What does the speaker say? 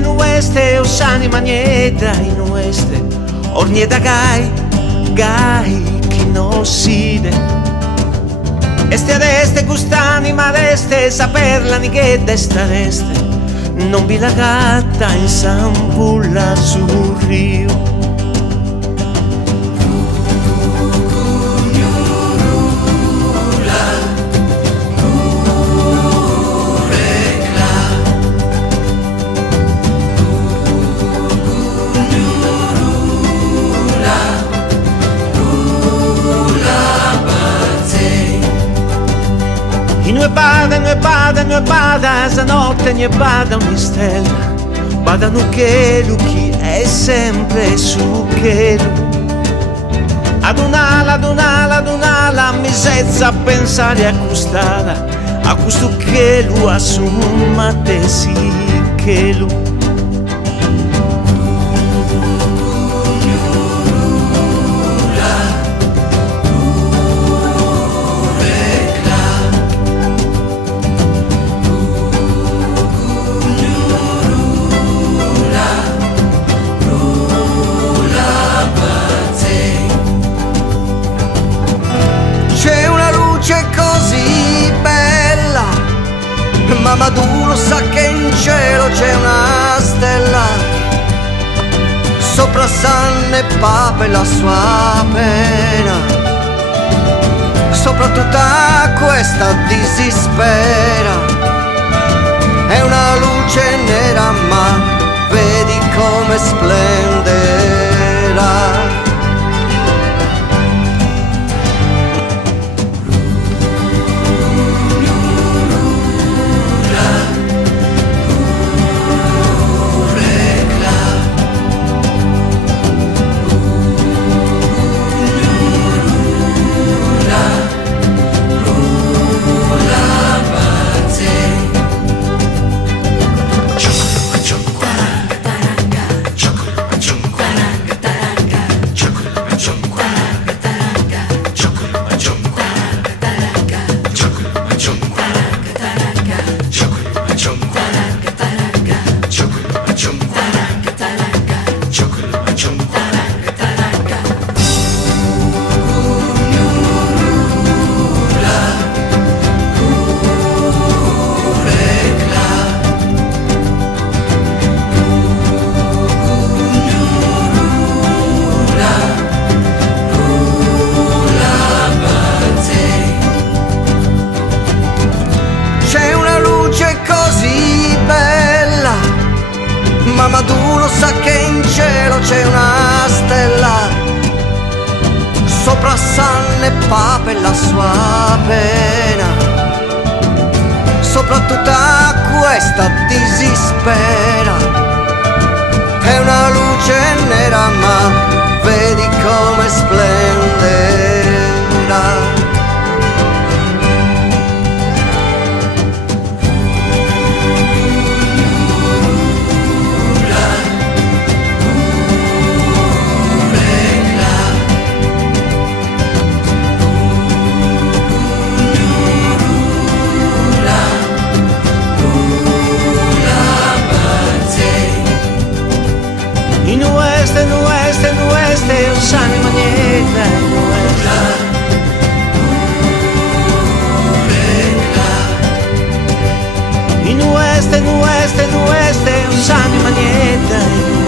nueste, osani manieta, in nueste, ornieta gai, chi no side. Este adeste, custanima deste, saperla ni che desta deste, non vi la gatta in sampulla sul rio. Ne bada, stanotte ne bada ogni stella, badano che chi è sempre su che ad un'ala, mi senza a pensare a custala, a questo che lu assuma te sì che lu. Ma Maduro sa che in cielo c'è una stella, sopra San e Papa e la sua pena, sopra tutta questa disispera. È una luce nera ma vedi come splenderà. Ma Maduro sa che in cielo c'è una stella, sopra San e Papa e la sua pena, sopra tutta questa disispera. È una luce nera ma vedi come splenderà. Nueste, osani manieta, in nueste, osani manieta.